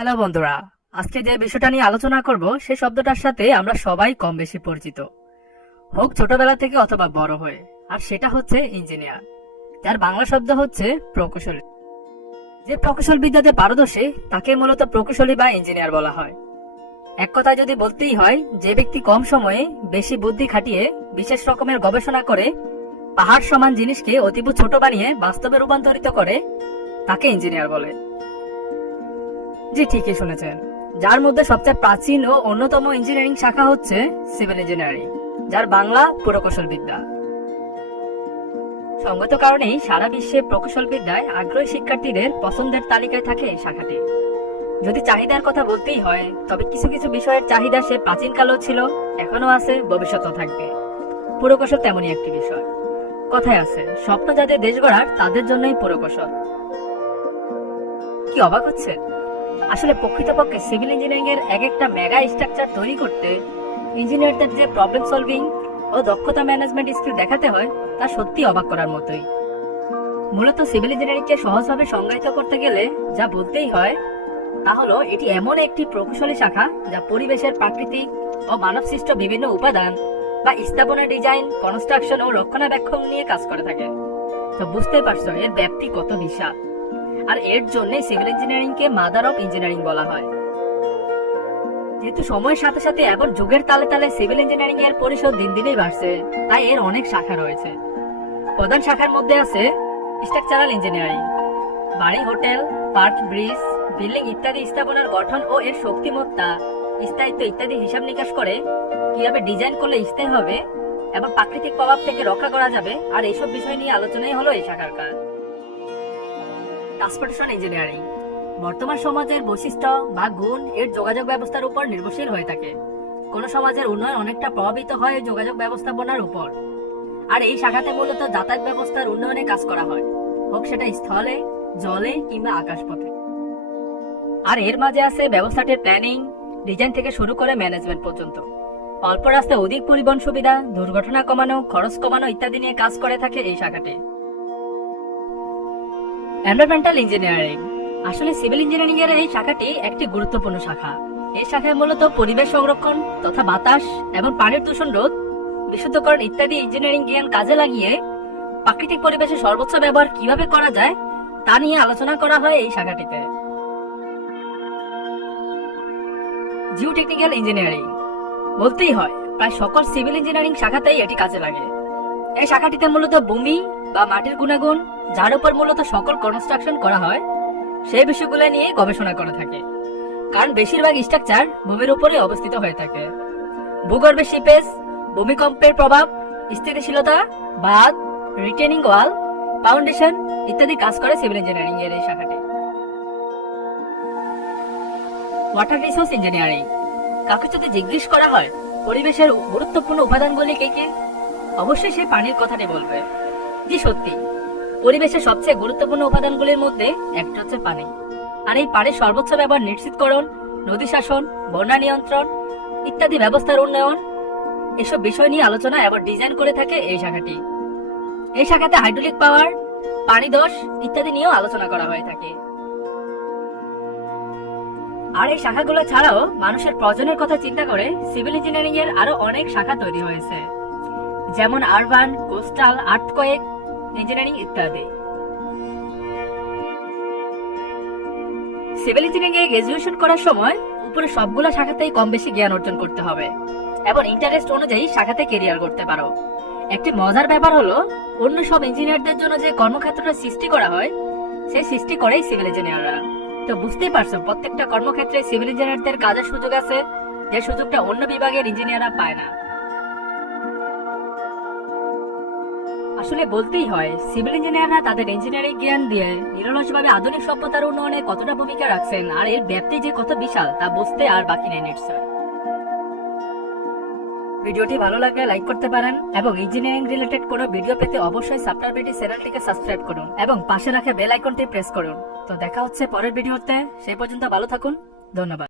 Hello বন্ধুরা, আজকে যে বিষয়টা নিয়ে আলোচনা করব সেই শব্দটার সাথে আমরা সবাই কম বেশি পরিচিত। হোক ছোটবেলা থেকে অথবা বড় হয়ে, আর সেটা হচ্ছে ইঞ্জিনিয়ার। যার বাংলা শব্দ হচ্ছে প্রকৌশলী। যে প্রকৌশল বিদ্যাতে পারদর্শী, তাকে মূলত প্রকৌশলী বা ইঞ্জিনিয়ার বলা হয়। এক কথা যদি বলতেই হয়, যে ব্যক্তি কম সময়ে বেশি বুদ্ধি খাটিয়ে বিশেষ রকমের গবেষণা করে, পাহাড় সমান জিনিসকে অতীব ছোট বানিয়ে বাস্তবে রূপান্তরিত করে, তাকে ইঞ্জিনিয়ার বলে। জি, ঠিকই শুনেছেন। যার মধ্যে সবচেয়ে প্রাচীন ও অন্যতম ইঞ্জিনিয়ারিং শাখা হচ্ছে সিভিল ইঞ্জিনিয়ারিং যার বাংলা পুরকৌশল বিদ্যা সঙ্গত কারণেই সারা বিশ্বে প্রকৌশল বিদ্যায় আগ্রহী শিক্ষার্থীদের পছন্দের তালিকায় থাকে এই শাখাটি। যদি চাহিদার কথা বলতেই হয়, তবে কিছু কিছু বিষয়ের চাহিদা সে প্রাচীনকালেও ছিল এখনও আছে, ভবিষ্যতেও থাকবে। পুরকৌশল তেমনই একটি বিষয়। কথায় আছে, স্বপ্ন যাদের দেশ গড়ার, তাদের জন্যই পুরকৌশল। কি অবাক হচ্ছে আসলে প্রকৃতপক্ষে সিভিল ইঞ্জিনিয়ারিং এর এক একটা মেগা স্ট্রাকচার তৈরি করতে ইঞ্জিনিয়ারদের যে প্রবলেম সলভিং ও দক্ষতা ম্যানেজমেন্ট স্কিল দেখাতে হয়, তা সত্যি অবাক করার মতোই। মূলত সিভিল ইঞ্জিনিয়ারিং কে সহজভাবে সংজ্ঞায়িত করতে গেলে যা বলতেই হয়, তা হলো এটি এমন একটি প্রকৌশলী শাখা যা পরিবেশের প্রাকৃতিক ও মানবসৃষ্ট বিভিন্ন উপাদান বা স্থাপনা ডিজাইন কনস্ট্রাকশন ও রক্ষণাবেক্ষণ নিয়ে কাজ করে থাকে। তো বুঝতে পারছ, এর ব্যাপ্তি কত বিশাল। আর এর জন্য সিভিল ইঞ্জিনিয়ারিং কে মাদার অফ ইঞ্জিনিয়ারিং বলা হয়। যেহেতু সময়ের সাথে সাথে এখন যুগের তালে তালে সিভিল ইঞ্জিনিয়ারিং এর পরিসর দিন দিনই বাড়ছে, তাই এর অনেক শাখা রয়েছে। প্রধান শাখার মধ্যে আছে স্ট্রাকচারাল ইঞ্জিনিয়ারিং বাড়ি হোটেল পার্ক ব্রিজ বিল্ডিং ইত্যাদি স্থাপনার গঠন ও এর শক্তিমত্তা, স্থায়িত্ব ইত্যাদি হিসাব নিকাশ করে কীভাবে ডিজাইন করলে স্থায়ী হবে এবং প্রাকৃতিক প্রভাব থেকে রক্ষা করা যাবে, আর এইসব বিষয় নিয়ে আলোচনাই হলো এই শাখার কাজ। ট্রান্সপোর্টেশন ইঞ্জিনিয়ারিং বর্তমান সমাজের বৈশিষ্ট্য বা গুণ এর যোগাযোগ ব্যবস্থার উপর নির্ভরশীল হয়ে থাকে। কোন সমাজের উন্নয়ন অনেকটা প্রভাবিত হয় যোগাযোগ ব্যবস্থাপনার উপর। আর এই শাখাতে মূলত যাতায়াত ব্যবস্থার উন্নয়নে কাজ করা হয়। হোক সেটা স্থলে, জলে কিংবা আকাশপথে। আর এর মাঝে আছে ব্যবস্থাটির প্ল্যানিং ডিজাইন থেকে শুরু করে ম্যানেজমেন্ট পর্যন্ত। অল্প রাস্তায় অধিক পরিবহন সুবিধা, দুর্ঘটনা কমানো, খরচ কমানো ইত্যাদি নিয়ে কাজ করে থাকে এই শাখাটি। এনভায়রনমেন্টাল ইঞ্জিনিয়ারিং আসলে সিভিল ইঞ্জিনিয়ারিং এর এই শাখাটি একটি গুরুত্বপূর্ণ শাখা। এই শাখায় মূলত পরিবেশ সংরক্ষণ তথা বাতাস এবং পানির দূষণ রোধ, বিশুদ্ধকরণ ইত্যাদি ইঞ্জিনিয়ারিং জ্ঞান কাজে লাগিয়ে প্রাকৃতিক পরিবেশের সর্বোচ্চ ব্যবহার কীভাবে করা যায় তা নিয়ে আলোচনা করা হয় এই শাখাটিতে। জিও টেকনিক্যাল ইঞ্জিনিয়ারিং বলতেই হয়, প্রায় সকল সিভিল ইঞ্জিনিয়ারিং শাখাতেই এটি কাজে লাগে। এই শাখাটিতে মূলত ভূমি বা মাটির গুণাগুণ, যার উপর মূলত সকল কনস্ট্রাকশন করা হয় সেই বিষয়গুলো নিয়ে গবেষণা করে থাকে। কারণ বেশিরভাগ স্ট্রাকচার ভূমির উপরে অবস্থিত হয়ে থাকে। ভূগর্ভে সিপেজ ভূমিকম্পের প্রভাব, স্থিতিশীলতা, বাঁধ রিটেনিং ওয়াল ফাউন্ডেশন ইত্যাদি কাজ করে সিভিল ইঞ্জিনিয়ারিং এর এই শাখাটি। ওয়াটার রিসোর্স ইঞ্জিনিয়ারিং কাকে যদি জিজ্ঞেস করা হয়, পরিবেশের গুরুত্বপূর্ণ উপাদানগুলি কে কে? অবশ্যই সে পানির কথাটি বলবে। জি সত্যি। পরিবেশের সবচেয়ে গুরুত্বপূর্ণ উপাদানগুলির মধ্যে একটা হচ্ছে পানি। আর এই পানির সর্বোচ্চ ব্যবহার নিশ্চিতকরণ, নদী শাসন, বন্যা নিয়ন্ত্রণ ইত্যাদি ব্যবস্থার উন্নয়ন। এসব বিষয় নিয়ে আলোচনা এবং ডিজাইন করে থাকে এই শাখাটি। এই শাখাতে হাইড্রোলিক পাওয়ার, পানি দোষ ইত্যাদি নিয়েও আলোচনা করা হয়ে থাকে। আর এই শাখাগুলো ছাড়াও মানুষের প্রয়োজনের কথা চিন্তা করে সিভিল ইঞ্জিনিয়ারিং এর আরও অনেক শাখা তৈরি হয়েছে। যেমন আরবান, কোস্টাল, আর্থকোয়েক ইঞ্জিনিয়ারিং ইত্যাদি। সিভিল ইঞ্জিনিয়ারিং এ গ্রাজুয়েশন করার সময় উপরে সবগুলো শাখাতেই কম বেশি জ্ঞান অর্জন করতে হবে। এবং ইন্টারেস্ট অনুযায়ী শাখাতে কেরিয়ার করতে পারো। একটি মজার ব্যাপার হলো, অন্য সব ইঞ্জিনিয়ারদের জন্য যে কর্মক্ষেত্রটা সৃষ্টি করা হয়, সেই সৃষ্টি করেই সিভিল ইঞ্জিনিয়াররা তো বুঝতেই পারছ, প্রত্যেকটা কর্মক্ষেত্রে সিভিল ইঞ্জিনিয়ারদের কাজের সুযোগ আছে, যে সুযোগটা অন্য বিভাগের ইঞ্জিনিয়াররা পায় না। আসলে বলতেই হয় সিভিল ইঞ্জিনিয়াররা তাদের ইঞ্জিনিয়ারিং জ্ঞান দিয়ে নিরলসভাবে আধুনিক সভ্যতার উন্নয়নে কতটা ভূমিকা রাখছেন আর এর ব্যাপ্তি যে কত বিশাল তা বুঝতে আর বাকি নেই নিশ্চয় ভিডিওটি ভালো লাগলে লাইক করতে পারেন এবং ইঞ্জিনিয়ারিং রিলেটেড কোনো ভিডিও পেতে অবশ্যই সাবটার পেটি চ্যানেলটিকে সাবস্ক্রাইব করুন এবং পাশে রাখা বেল আইকনটি প্রেস করুন। তো দেখা হচ্ছে পরের ভিডিওতে সেই পর্যন্ত ভালো থাকুন, ধন্যবাদ।